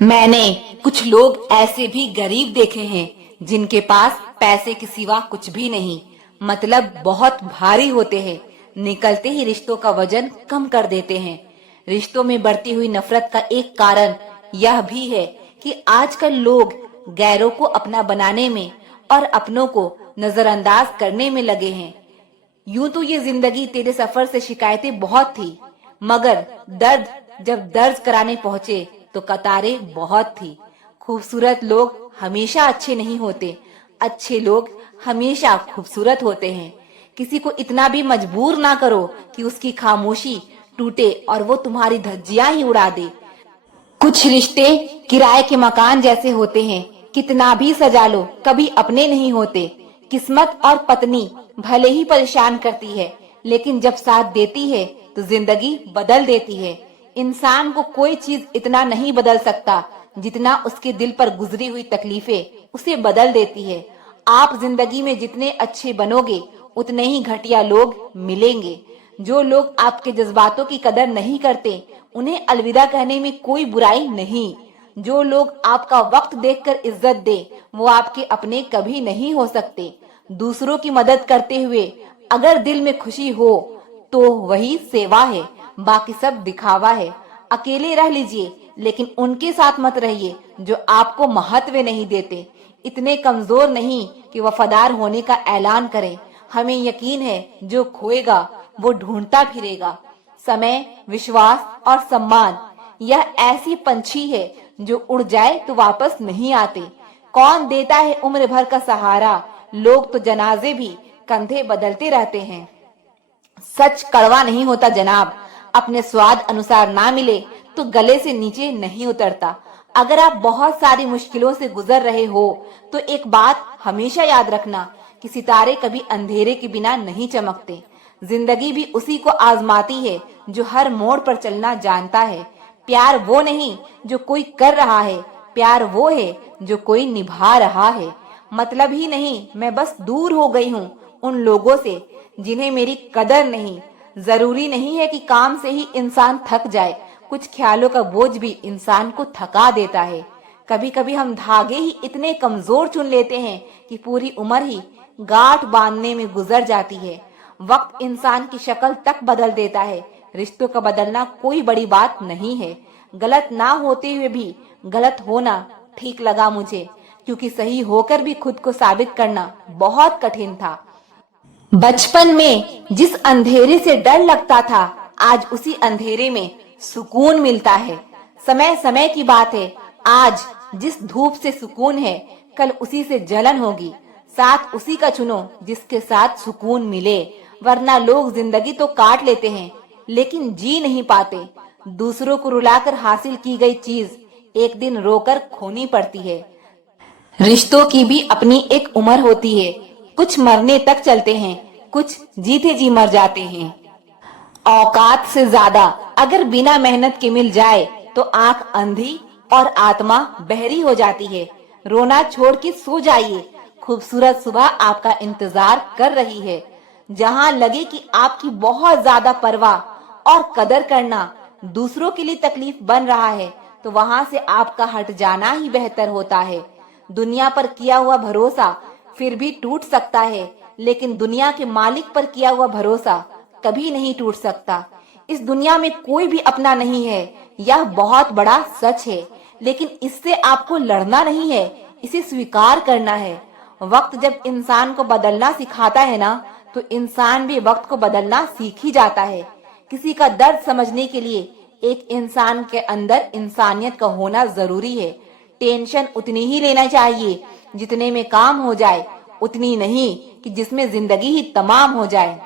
मैंने कुछ लोग ऐसे भी गरीब देखे हैं जिनके पास पैसे के सिवा कुछ भी नहीं, मतलब बहुत भारी होते हैं। निकलते ही रिश्तों का वजन कम कर देते हैं। रिश्तों में बढ़ती हुई नफरत का एक कारण यह भी है कि आजकल लोग गैरों को अपना बनाने में और अपनों को नजरअंदाज करने में लगे हैं। यूं तो ये जिंदगी तेरे सफर से शिकायतें बहुत थी, मगर दर्द जब दर्ज कराने पहुंचे तो कतारें बहुत थी। खूबसूरत लोग हमेशा अच्छे नहीं होते, अच्छे लोग हमेशा खूबसूरत होते हैं। किसी को इतना भी मजबूर ना करो कि उसकी खामोशी टूटे और वो तुम्हारी धज्जियां ही उड़ा दे। कुछ रिश्ते किराए के मकान जैसे होते हैं, कितना भी सजा लो कभी अपने नहीं होते। किस्मत और पत्नी भले ही परेशान करती है, लेकिन जब साथ देती है तो जिंदगी बदल देती है। इंसान को कोई चीज इतना नहीं बदल सकता जितना उसके दिल पर गुजरी हुई तकलीफें उसे बदल देती है। आप जिंदगी में जितने अच्छे बनोगे उतने ही घटिया लोग मिलेंगे। जो लोग आपके जज्बातों की कदर नहीं करते उन्हें अलविदा कहने में कोई बुराई नहीं। जो लोग आपका वक्त देखकर इज्जत दे वो आपके अपने कभी नहीं हो सकते। दूसरों की मदद करते हुए अगर दिल में खुशी हो तो वही सेवा है, बाकी सब दिखावा है। अकेले रह लीजिए लेकिन उनके साथ मत रहिए जो आपको महत्व नहीं देते। इतने कमजोर नहीं कि वफादार होने का ऐलान करें। हमें यकीन है जो खोएगा वो ढूंढता फिरेगा। समय, विश्वास और सम्मान यह ऐसी पंछी है जो उड़ जाए तो वापस नहीं आते। कौन देता है उम्र भर का सहारा, लोग तो जनाजे भी कंधे बदलते रहते हैं। सच कड़वा नहीं होता जनाब, अपने स्वाद अनुसार ना मिले तो गले से नीचे नहीं उतरता। अगर आप बहुत सारी मुश्किलों से गुजर रहे हो तो एक बात हमेशा याद रखना कि सितारे कभी अंधेरे के बिना नहीं चमकते। जिंदगी भी उसी को आजमाती है जो हर मोड़ पर चलना जानता है। प्यार वो नहीं जो कोई कर रहा है, प्यार वो है जो कोई निभा रहा है। मतलब ही नहीं, मैं बस दूर हो गई हूँ उन लोगों से जिन्हें मेरी कदर नहीं। जरूरी नहीं है कि काम से ही इंसान थक जाए, कुछ ख्यालों का बोझ भी इंसान को थका देता है। कभी कभी हम धागे ही इतने कमजोर चुन लेते हैं कि पूरी उम्र ही गांठ बांधने में गुजर जाती है। वक्त इंसान की शक्ल तक बदल देता है। रिश्तों का बदलना कोई बड़ी बात नहीं है। गलत ना होते हुए भी गलत होना ठीक लगा मुझे, क्योंकि सही होकर भी खुद को साबित करना बहुत कठिन था। बचपन में जिस अंधेरे से डर लगता था आज उसी अंधेरे में सुकून मिलता है। समय समय की बात है, आज जिस धूप से सुकून है कल उसी से जलन होगी। साथ उसी का चुनो जिसके साथ सुकून मिले, वरना लोग जिंदगी तो काट लेते हैं लेकिन जी नहीं पाते। दूसरों को रुलाकर हासिल की गई चीज एक दिन रोकर खोनी पड़ती है। रिश्तों की भी अपनी एक उम्र होती है, कुछ मरने तक चलते हैं, कुछ जीते जी मर जाते हैं। औकात से ज्यादा अगर बिना मेहनत के मिल जाए तो आंख अंधी और आत्मा बहरी हो जाती है। रोना छोड़ के सो जाइए, खूबसूरत सुबह आपका इंतजार कर रही है। जहां लगे कि आपकी बहुत ज्यादा परवाह और कदर करना दूसरों के लिए तकलीफ बन रहा है तो वहां से आपका हट जाना ही बेहतर होता है। दुनिया पर किया हुआ भरोसा फिर भी टूट सकता है, लेकिन दुनिया के मालिक पर किया हुआ भरोसा कभी नहीं टूट सकता। इस दुनिया में कोई भी अपना नहीं है, यह बहुत बड़ा सच है, लेकिन इससे आपको लड़ना नहीं है, इसे स्वीकार करना है। वक्त जब इंसान को बदलना सिखाता है ना, तो इंसान भी वक्त को बदलना सीख ही जाता है। किसी का दर्द समझने के लिए एक इंसान के अंदर इंसानियत का होना जरूरी है। टेंशन उतनी ही लेना चाहिए जितने में काम हो जाए, उतनी नहीं कि जिसमें जिंदगी ही तमाम हो जाए।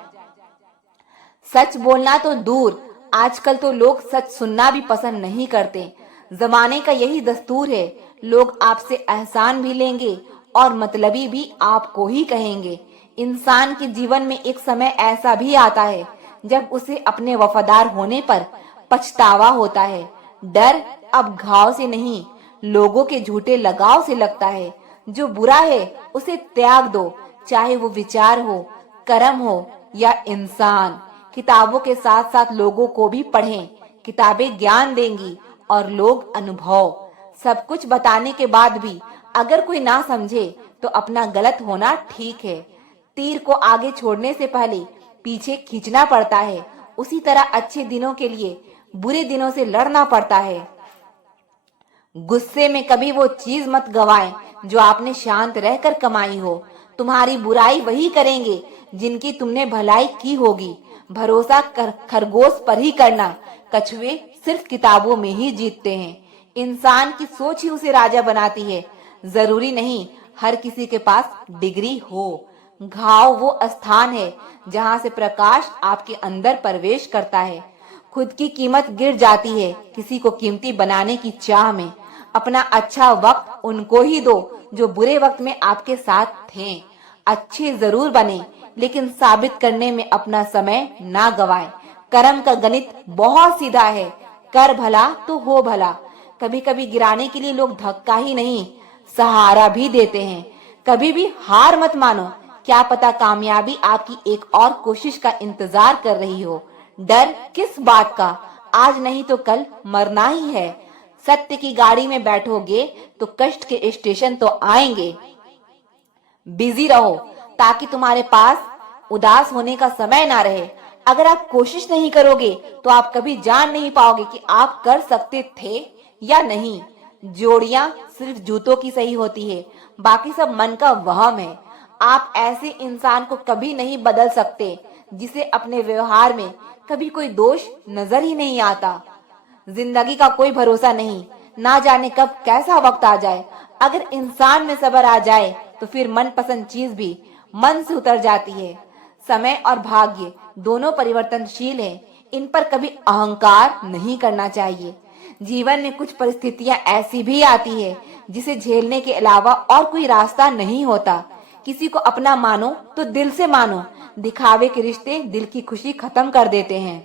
सच बोलना तो दूर, आजकल तो लोग सच सुनना भी पसंद नहीं करते। जमाने का यही दस्तूर है, लोग आपसे एहसान भी लेंगे और मतलबी भी आपको ही कहेंगे। इंसान के जीवन में एक समय ऐसा भी आता है जब उसे अपने वफादार होने पर पछतावा होता है। डर अब घाव से नहीं, लोगों के झूठे लगाव से लगता है। जो बुरा है उसे त्याग दो, चाहे वो विचार हो, कर्म हो या इंसान। किताबों के साथ साथ लोगों को भी पढ़ें, किताबें ज्ञान देंगी और लोग अनुभव। सब कुछ बताने के बाद भी अगर कोई ना समझे तो अपना गलत होना ठीक है। तीर को आगे छोड़ने से पहले पीछे खींचना पड़ता है। उसी तरह अच्छे दिनों के लिए बुरे दिनों से लड़ना पड़ता है। गुस्से में कभी वो चीज मत गवाएं जो आपने शांत रहकर कमाई हो। तुम्हारी बुराई वही करेंगे जिनकी तुमने भलाई की होगी। भरोसा खरगोश पर ही करना। कछुए सिर्फ किताबों में ही जीतते हैं। इंसान की सोच ही उसे राजा बनाती है। जरूरी नहीं हर किसी के पास डिग्री हो। घाव वो स्थान है जहाँ से प्रकाश आपके अंदर प्रवेश करता है। खुद की कीमत गिर जाती है किसी को कीमती बनाने की चाह में। अपना अच्छा वक्त उनको ही दो जो बुरे वक्त में आपके साथ थे। अच्छे जरूर बने लेकिन साबित करने में अपना समय ना गवाएं। कर्म का गणित बहुत सीधा है। कर भला तो हो भला। कभी कभी गिराने के लिए लोग धक्का ही नहीं सहारा भी देते हैं। कभी भी हार मत मानो। क्या पता कामयाबी आपकी एक और कोशिश का इंतजार कर रही हो। डर किस बात का? आज नहीं तो कल मरना ही है। सत्य की गाड़ी में बैठोगे तो कष्ट के स्टेशन तो आएंगे। बिजी रहो ताकि तुम्हारे पास उदास होने का समय ना रहे। अगर आप कोशिश नहीं करोगे तो आप कभी जान नहीं पाओगे कि आप कर सकते थे या नहीं। जोड़ियां सिर्फ जूतों की सही होती है, बाकी सब मन का वहम है। आप ऐसे इंसान को कभी नहीं बदल सकते जिसे अपने व्यवहार में कभी कोई दोष नजर ही नहीं आता। जिंदगी का कोई भरोसा नहीं, ना जाने कब कैसा वक्त आ जाए। अगर इंसान में सब्र आ जाए तो फिर मनपसंद चीज भी मन से उतर जाती है। समय और भाग्य दोनों परिवर्तनशील हैं। इन पर कभी अहंकार नहीं करना चाहिए। जीवन में कुछ परिस्थितियां ऐसी भी आती है जिसे झेलने के अलावा और कोई रास्ता नहीं होता। किसी को अपना मानो तो दिल से मानो। दिखावे के रिश्ते दिल की खुशी खत्म कर देते हैं।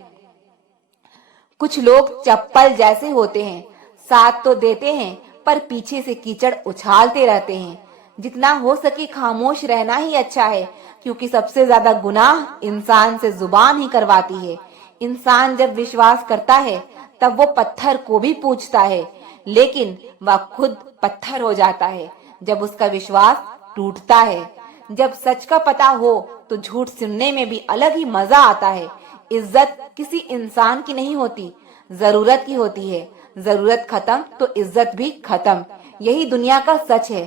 कुछ लोग चप्पल जैसे होते हैं, साथ तो देते हैं पर पीछे से कीचड़ उछालते रहते हैं। जितना हो सके खामोश रहना ही अच्छा है, क्योंकि सबसे ज्यादा गुनाह इंसान से जुबान ही करवाती है। इंसान जब विश्वास करता है तब वो पत्थर को भी पूछता है, लेकिन वह खुद पत्थर हो जाता है जब उसका विश्वास टूटता है। जब सच का पता हो तो झूठ सुनने में भी अलग ही मजा आता है। इज्जत किसी इंसान की नहीं होती, जरूरत की होती है। जरूरत खत्म तो इज्जत भी खत्म। यही दुनिया का सच है।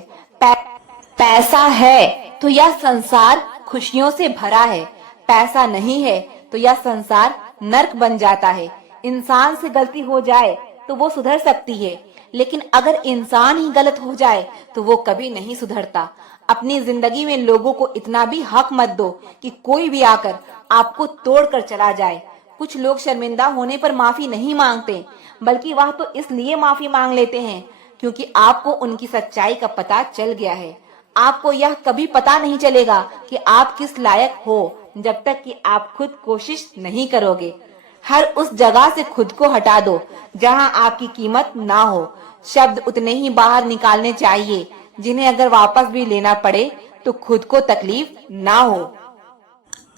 पैसा है तो यह संसार खुशियों से भरा है। पैसा नहीं है तो यह संसार नर्क बन जाता है। इंसान से गलती हो जाए तो वो सुधर सकती है, लेकिन अगर इंसान ही गलत हो जाए तो वो कभी नहीं सुधरता। अपनी जिंदगी में लोगों को इतना भी हक मत दो कि कोई भी आकर आपको तोड़कर चला जाए। कुछ लोग शर्मिंदा होने पर माफी नहीं मांगते, बल्कि वह तो इसलिए माफी मांग लेते हैं क्योंकि आपको उनकी सच्चाई का पता चल गया है। आपको यह कभी पता नहीं चलेगा कि आप किस लायक हो जब तक कि आप खुद कोशिश नहीं करोगे। हर उस जगह से खुद को हटा दो जहां आपकी कीमत ना हो। शब्द उतने ही बाहर निकालने चाहिए जिन्हें अगर वापस भी लेना पड़े तो खुद को तकलीफ ना हो।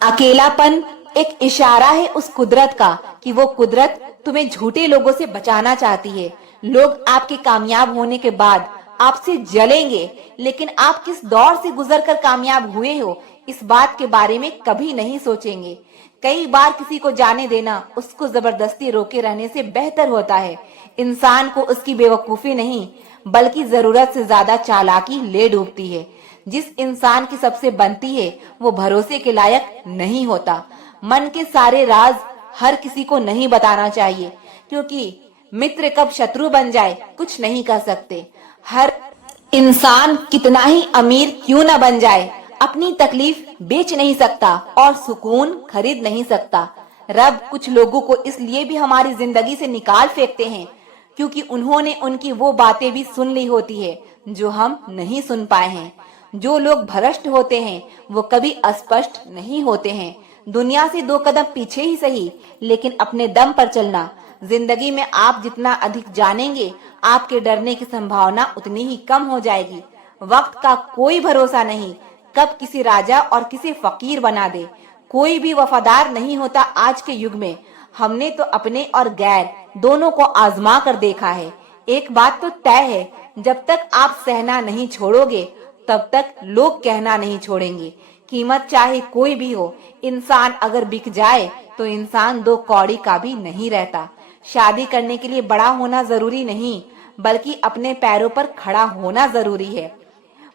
अकेलापन एक इशारा है उस कुदरत का कि वो कुदरत तुम्हें झूठे लोगों से बचाना चाहती है। लोग आपके कामयाब होने के बाद आपसे जलेंगे, लेकिन आप किस दौर से गुजरकर कामयाब हुए हो इस बात के बारे में कभी नहीं सोचेंगे। कई बार किसी को जाने देना उसको जबरदस्ती रोके रहने से बेहतर होता है। इंसान को उसकी बेवकूफी नहीं बल्कि जरूरत से ज्यादा चालाकी ले डूबती है। जिस इंसान की सबसे बनती है वो भरोसे के लायक नहीं होता। मन के सारे राज हर किसी को नहीं बताना चाहिए, क्योंकि मित्र कब शत्रु बन जाए कुछ नहीं कर सकते। हर इंसान कितना ही अमीर क्यों न बन जाए अपनी तकलीफ बेच नहीं सकता और सुकून खरीद नहीं सकता। रब कुछ लोगों को इसलिए भी हमारी जिंदगी से निकाल फेंकते हैं क्योंकि उन्होंने उनकी वो बातें भी सुन ली होती है जो हम नहीं सुन पाए हैं। जो लोग भ्रष्ट होते हैं वो कभी अस्पष्ट नहीं होते हैं। दुनिया से 2 कदम पीछे ही सही, लेकिन अपने दम पर चलना। जिंदगी में आप जितना अधिक जानेंगे आपके डरने की संभावना उतनी ही कम हो जाएगी। वक्त का कोई भरोसा नहीं, कब किसी राजा और किसी फकीर बना दे। कोई भी वफादार नहीं होता आज के युग में। हमने तो अपने और गैर दोनों को आजमा कर देखा है। एक बात तो तय है, जब तक आप सहना नहीं छोड़ोगे तब तक लोग कहना नहीं छोड़ेंगे। कीमत चाहे कोई भी हो, इंसान अगर बिक जाए तो इंसान दो कौड़ी का भी नहीं रहता। शादी करने के लिए बड़ा होना जरूरी नहीं, बल्कि अपने पैरों पर खड़ा होना जरूरी है।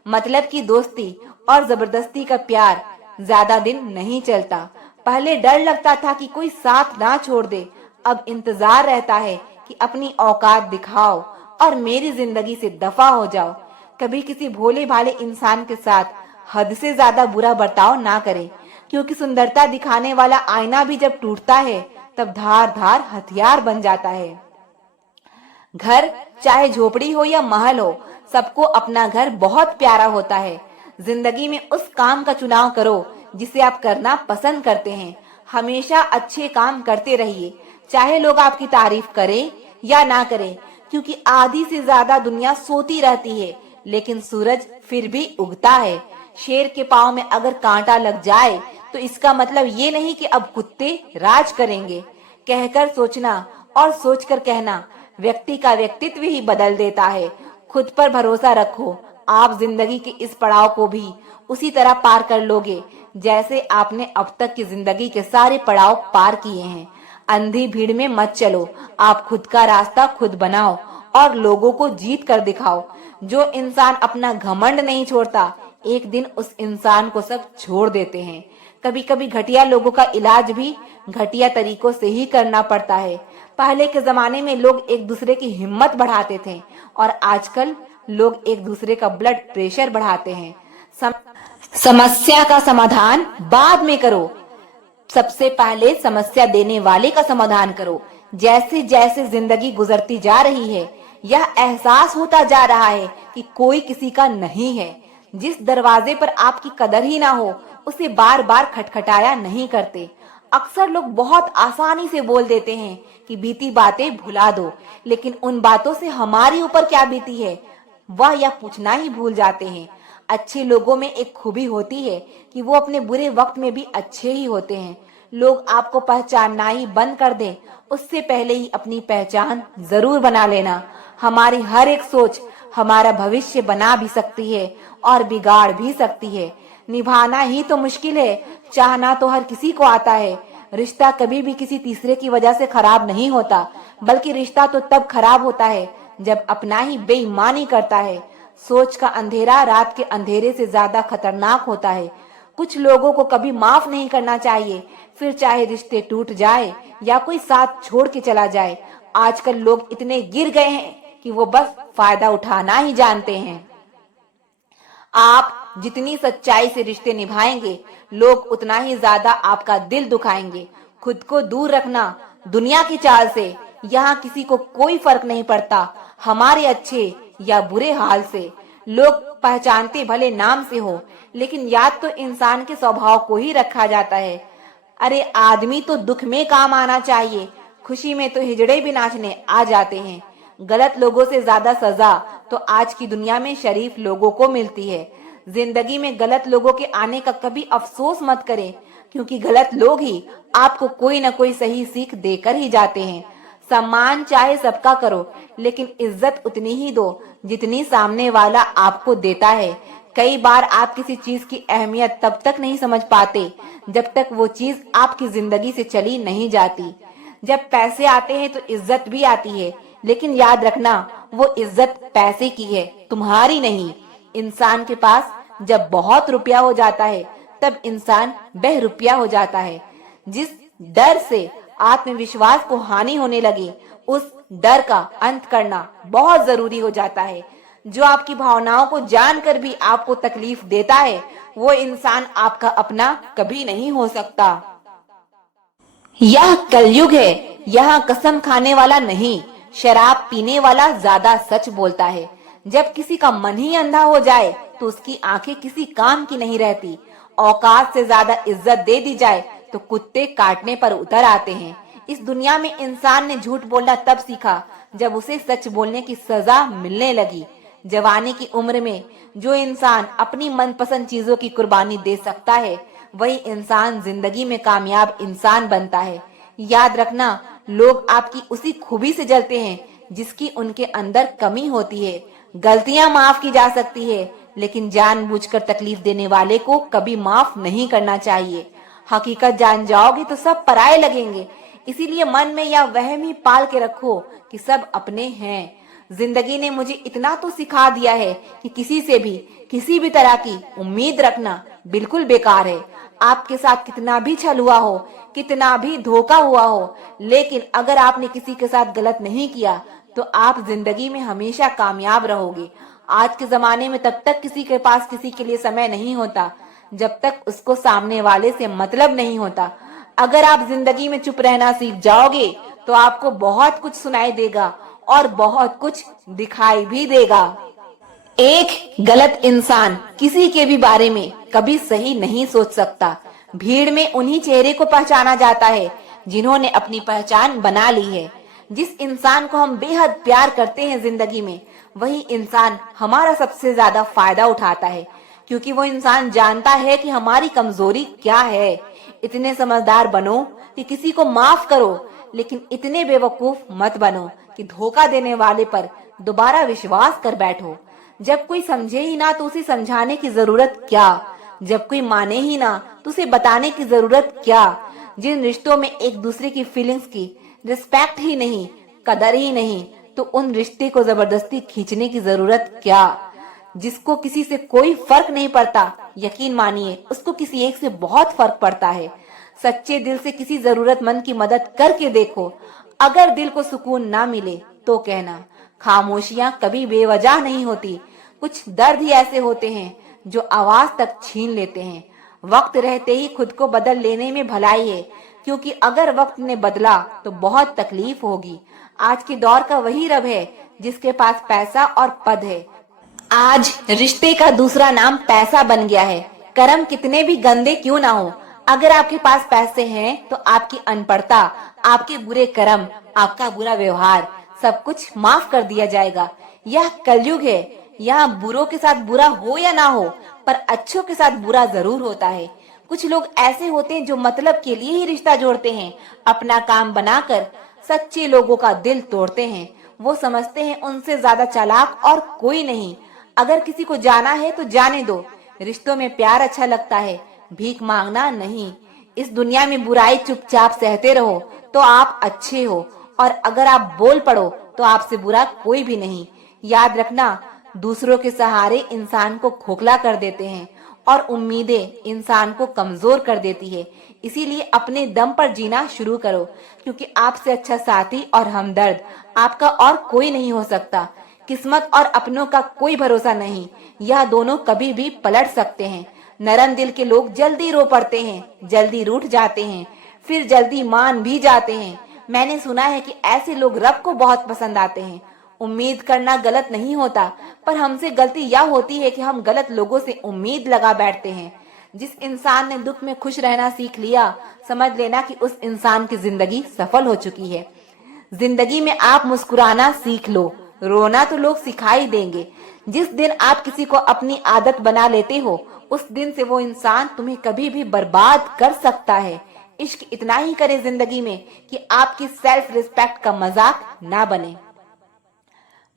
मतलब की दोस्ती और जबरदस्ती का प्यार ज्यादा दिन नहीं चलता। पहले डर लगता था कि कोई साथ ना छोड़ दे, अब इंतजार रहता है कि अपनी औकात दिखाओ और मेरी जिंदगी से दफा हो जाओ। कभी किसी भोले भाले इंसान के साथ हद से ज्यादा बुरा बर्ताव ना करें, क्योंकि सुंदरता दिखाने वाला आईना भी जब टूटता है तब धार धार हथियार बन जाता है। घर चाहे झोपड़ी हो या महल हो, सबको अपना घर बहुत प्यारा होता है। जिंदगी में उस काम का चुनाव करो जिसे आप करना पसंद करते हैं। हमेशा अच्छे काम करते रहिए, चाहे लोग आपकी तारीफ करें या ना करें, क्योंकि आधी से ज्यादा दुनिया सोती रहती है, लेकिन सूरज फिर भी उगता है। शेर के पाँव में अगर कांटा लग जाए तो इसका मतलब ये नहीं कि अब कुत्ते राज करेंगे। कहकर सोचना और सोचकर कहना व्यक्ति का व्यक्तित्व ही बदल देता है। खुद पर भरोसा रखो, आप जिंदगी के इस पड़ाव को भी उसी तरह पार कर लोगे जैसे आपने अब तक की जिंदगी के सारे पड़ाव पार किए हैं। अंधी भीड़ में मत चलो, आप खुद का रास्ता खुद बनाओ और लोगों को जीत कर दिखाओ। जो इंसान अपना घमंड नहीं छोड़ता, एक दिन उस इंसान को सब छोड़ देते हैं। कभी कभी घटिया लोगों का इलाज भी घटिया तरीकों से ही करना पड़ता है। पहले के जमाने में लोग एक दूसरे की हिम्मत बढ़ाते थे और आजकल लोग एक दूसरे का ब्लड प्रेशर बढ़ाते हैं। समस्या का समाधान बाद में करो, सबसे पहले समस्या देने वाले का समाधान करो। जैसे जैसे जिंदगी गुजरती जा रही है, यह एहसास होता जा रहा है कि कोई किसी का नहीं है। जिस दरवाजे पर आपकी कदर ही ना हो, उसे बार बार खटखटाया नहीं करते। अक्सर लोग बहुत आसानी से बोल देते हैं कि बीती बातें भुला दो, लेकिन उन बातों से हमारे ऊपर क्या बीती है वह यह पूछना ही भूल जाते हैं। अच्छे लोगों में एक खूबी होती है कि वो अपने बुरे वक्त में भी अच्छे ही होते हैं। लोग आपको पहचानना ही बंद कर दें, उससे पहले ही अपनी पहचान जरूर बना लेना। हमारी हर एक सोच हमारा भविष्य बना भी सकती है और बिगाड़ भी सकती है। निभाना ही तो मुश्किल है, चाहना तो हर किसी को आता है। रिश्ता कभी भी किसी तीसरे की वजह से खराब नहीं होता, बल्कि रिश्ता तो तब खराब होता है जब अपना ही बेईमानी करता है। सोच का अंधेरा रात के अंधेरे से ज्यादा खतरनाक होता है। कुछ लोगों को कभी माफ नहीं करना चाहिए, फिर चाहे रिश्ते टूट जाए या कोई साथ छोड़ के चला जाए। आजकल लोग इतने गिर गए हैं कि वो बस फायदा उठाना ही जानते हैं। आप जितनी सच्चाई से रिश्ते निभाएंगे, लोग उतना ही ज्यादा आपका दिल दुखाएंगे। खुद को दूर रखना दुनिया की चाल से। यहाँ किसी को कोई फर्क नहीं पड़ता हमारे अच्छे या बुरे हाल से। लोग पहचानते भले नाम से हो, लेकिन याद तो इंसान के स्वभाव को ही रखा जाता है। अरे आदमी तो दुख में काम आना चाहिए, खुशी में तो हिजड़े भी नाचने आ जाते हैं। गलत लोगों से ज्यादा सजा तो आज की दुनिया में शरीफ लोगों को मिलती है। जिंदगी में गलत लोगों के आने का कभी अफसोस मत करें, क्योंकि गलत लोग ही आपको कोई न कोई सही सीख देकर ही जाते हैं। सम्मान चाहे सबका करो, लेकिन इज्जत उतनी ही दो जितनी सामने वाला आपको देता है। कई बार आप किसी चीज की अहमियत तब तक नहीं समझ पाते जब तक वो चीज आपकी जिंदगी से चली नहीं जाती। जब पैसे आते हैं तो इज्जत भी आती है, लेकिन याद रखना वो इज्जत पैसे की है, तुम्हारी नहीं। इंसान के पास जब बहुत रुपया हो जाता है तब इंसान बेरुपया हो जाता है। जिस डर से आत्मविश्वास को हानि होने लगे, उस डर का अंत करना बहुत जरूरी हो जाता है। जो आपकी भावनाओं को जानकर भी आपको तकलीफ देता है, वो इंसान आपका अपना कभी नहीं हो सकता। यह कलयुग है, यहाँ कसम खाने वाला नहीं, शराब पीने वाला ज्यादा सच बोलता है। जब किसी का मन ही अंधा हो जाए तो उसकी आंखें किसी काम की नहीं रहती। औकात से ज्यादा इज्जत दे दी जाए तो कुत्ते काटने पर उतर आते हैं। इस दुनिया में इंसान ने झूठ बोलना तब सीखा जब उसे सच बोलने की सजा मिलने लगी। जवानी की उम्र में जो इंसान अपनी मनपसंद चीजों की कुर्बानी दे सकता है, वही इंसान जिंदगी में कामयाब इंसान बनता है। याद रखना, लोग आपकी उसी खूबी से जलते हैं जिसकी उनके अंदर कमी होती है। गलतियां माफ की जा सकती है, लेकिन जानबूझकर तकलीफ देने वाले को कभी माफ नहीं करना चाहिए। हकीकत जान जाओगे तो सब पराये लगेंगे। इसीलिए मन में यह वहम ही पाल के रखो कि सब अपने हैं। जिंदगी ने मुझे इतना तो सिखा दिया है कि किसी से भी किसी भी तरह की उम्मीद रखना बिल्कुल बेकार है। आपके साथ कितना भी छल हुआ हो, कितना भी धोखा हुआ हो, लेकिन अगर आपने किसी के साथ गलत नहीं किया तो आप जिंदगी में हमेशा कामयाब रहोगे। आज के जमाने में तब तक किसी के पास किसी के लिए समय नहीं होता जब तक उसको सामने वाले से मतलब नहीं होता। अगर आप जिंदगी में चुप रहना सीख जाओगे तो आपको बहुत कुछ सुनाई देगा और बहुत कुछ दिखाई भी देगा। एक गलत इंसान किसी के भी बारे में कभी सही नहीं सोच सकता। भीड़ में उन्हीं चेहरे को पहचाना जाता है जिन्होंने अपनी पहचान बना ली है। जिस इंसान को हम बेहद प्यार करते हैं जिंदगी में, वही इंसान हमारा सबसे ज्यादा फायदा उठाता है, क्योंकि वो इंसान जानता है कि हमारी कमजोरी क्या है। इतने समझदार बनो कि किसी को माफ करो, लेकिन इतने बेवकूफ मत बनो कि धोखा देने वाले पर दोबारा विश्वास कर बैठो। जब कोई समझे ही ना तो उसे समझाने की जरूरत क्या, जब कोई माने ही ना तो उसे बताने की जरूरत क्या। जिन रिश्तों में एक दूसरे की फीलिंग्स की रिस्पेक्ट ही नहीं, कदर ही नहीं, तो उन रिश्ते को जबरदस्ती खींचने की जरूरत क्या। जिसको किसी से कोई फर्क नहीं पड़ता, यकीन मानिए उसको किसी एक से बहुत फर्क पड़ता है। सच्चे दिल से किसी जरूरतमंद की मदद करके देखो। अगर दिल को सुकून ना मिले तो कहना। खामोशियां कभी बेवजह नहीं होती। कुछ दर्द ही ऐसे होते हैं जो आवाज तक छीन लेते हैं। वक्त रहते ही खुद को बदल लेने में भलाई है, क्योंकि अगर वक्त ने बदला तो बहुत तकलीफ होगी। आज के दौर का वही रब है जिसके पास पैसा और पद है। आज रिश्ते का दूसरा नाम पैसा बन गया है। कर्म कितने भी गंदे क्यों ना हो, अगर आपके पास पैसे हैं तो आपकी अनपढ़ता, आपके बुरे कर्म, आपका बुरा व्यवहार, सब कुछ माफ कर दिया जाएगा। यह कलयुग है। यहाँ बुरों के साथ बुरा हो या ना हो, पर अच्छों के साथ बुरा जरूर होता है। कुछ लोग ऐसे होते हैं जो मतलब के लिए ही रिश्ता जोड़ते हैं, अपना काम बनाकर सच्चे लोगों का दिल तोड़ते हैं। वो समझते हैं उनसे ज्यादा चालाक और कोई नहीं। अगर किसी को जाना है तो जाने दो। रिश्तों में प्यार अच्छा लगता है, भीख मांगना नहीं। इस दुनिया में बुराई चुपचाप सहते रहो तो आप अच्छे हो, और अगर आप बोल पड़ो तो आपसे बुरा कोई भी नहीं। याद रखना, दूसरों के सहारे इंसान को खोखला कर देते हैं और उम्मीदें इंसान को कमजोर कर देती है। इसीलिए अपने दम पर जीना शुरू करो, क्योंकि आपसे अच्छा साथी और हमदर्द आपका और कोई नहीं हो सकता। किस्मत और अपनों का कोई भरोसा नहीं, यह दोनों कभी भी पलट सकते हैं। नरम दिल के लोग जल्दी रो पड़ते हैं, जल्दी रूठ जाते हैं, फिर जल्दी मान भी जाते हैं। मैंने सुना है कि ऐसे लोग रब को बहुत पसंद आते हैं। उम्मीद करना गलत नहीं होता, पर हमसे गलती यह होती है कि हम गलत लोगों से उम्मीद लगा बैठते हैं। जिस इंसान ने दुख में खुश रहना सीख लिया, समझ लेना कि उस इंसान की जिंदगी सफल हो चुकी है। जिंदगी में आप मुस्कुराना सीख लो, रोना तो लोग सिखा ही देंगे। जिस दिन आप किसी को अपनी आदत बना लेते हो, उस दिन से वो इंसान तुम्हें कभी भी बर्बाद कर सकता है। इश्क इतना ही करे जिंदगी में कि आपकी सेल्फ रिस्पेक्ट का मजाक ना बने।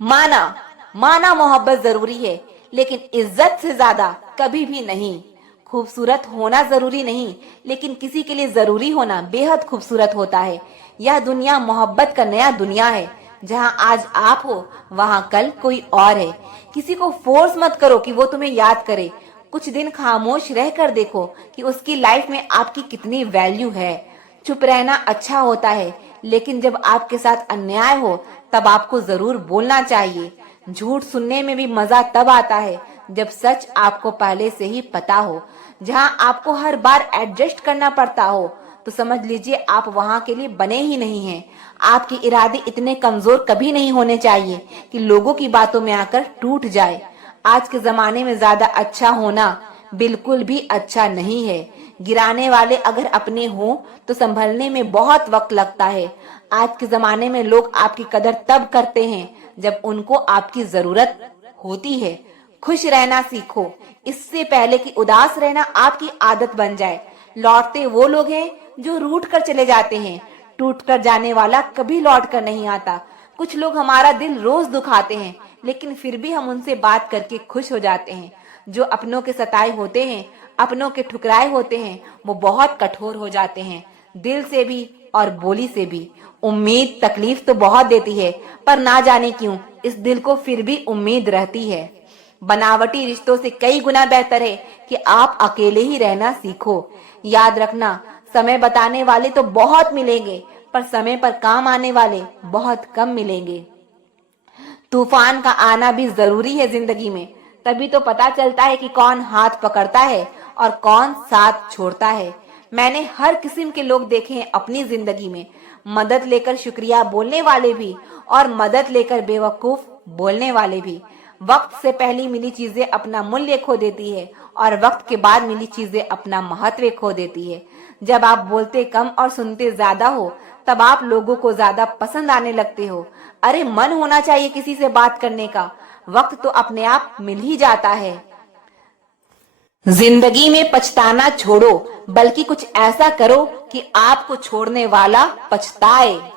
माना मोहब्बत जरूरी है, लेकिन इज्जत से ज्यादा कभी भी नहीं। खूबसूरत होना जरूरी नहीं, लेकिन किसी के लिए जरूरी होना बेहद खूबसूरत होता है। यह दुनिया मोहब्बत का नया दुनिया है। जहाँ आज आप हो, वहाँ कल कोई और है। किसी को फोर्स मत करो कि वो तुम्हें याद करे। कुछ दिन खामोश रहकर देखो कि उसकी लाइफ में आपकी कितनी वैल्यू है। चुप रहना अच्छा होता है, लेकिन जब आपके साथ अन्याय हो तब आपको जरूर बोलना चाहिए। झूठ सुनने में भी मजा तब आता है जब सच आपको पहले से ही पता हो। जहाँ आपको हर बार एडजस्ट करना पड़ता हो तो समझ लीजिए आप वहाँ के लिए बने ही नहीं हैं। आपके इरादे इतने कमजोर कभी नहीं होने चाहिए कि लोगों की बातों में आकर टूट जाए। आज के जमाने में ज्यादा अच्छा होना बिल्कुल भी अच्छा नहीं है। गिराने वाले अगर अपने हों तो संभलने में बहुत वक्त लगता है। आज के जमाने में लोग आपकी कदर तब करते हैं जब उनको आपकी जरूरत होती है। खुश रहना सीखो, इससे पहले कि उदास रहना आपकी आदत बन जाए। लौटते वो लोग हैं जो रूठ कर चले जाते हैं। टूट कर जाने वाला कभी लौट कर नहीं आता। कुछ लोग हमारा दिल रोज दुखाते हैं, लेकिन फिर भी हम उनसे बात करके खुश हो जाते हैं। जो अपनों के सताए होते हैं, अपनों के ठुकराए होते हैं, वो बहुत कठोर हो जाते हैं, दिल से भी और बोली से भी। उम्मीद तकलीफ तो बहुत देती है, पर ना जाने क्यों इस दिल को फिर भी उम्मीद रहती है। बनावटी रिश्तों से कई गुना बेहतर है कि आप अकेले ही रहना सीखो। याद रखना, समय बताने वाले तो बहुत मिलेंगे, पर समय पर काम आने वाले बहुत कम मिलेंगे। तूफान का आना भी जरूरी है जिंदगी में, तभी तो पता चलता है कि कौन हाथ पकड़ता है और कौन साथ छोड़ता है। मैंने हर किस्म के लोग देखे हैं अपनी जिंदगी में, मदद लेकर शुक्रिया बोलने वाले भी और मदद लेकर बेवकूफ बोलने वाले भी। वक्त से पहले मिली चीजें अपना मूल्य खो देती है और वक्त के बाद मिली चीजें अपना महत्व खो देती है। जब आप बोलते कम और सुनते ज्यादा हो, तब आप लोगों को ज्यादा पसंद आने लगते हो। अरे मन होना चाहिए किसी से बात करने का, वक्त तो अपने आप मिल ही जाता है। जिंदगी में पछताना छोड़ो, बल्कि कुछ ऐसा करो कि आपको छोड़ने वाला पछताए।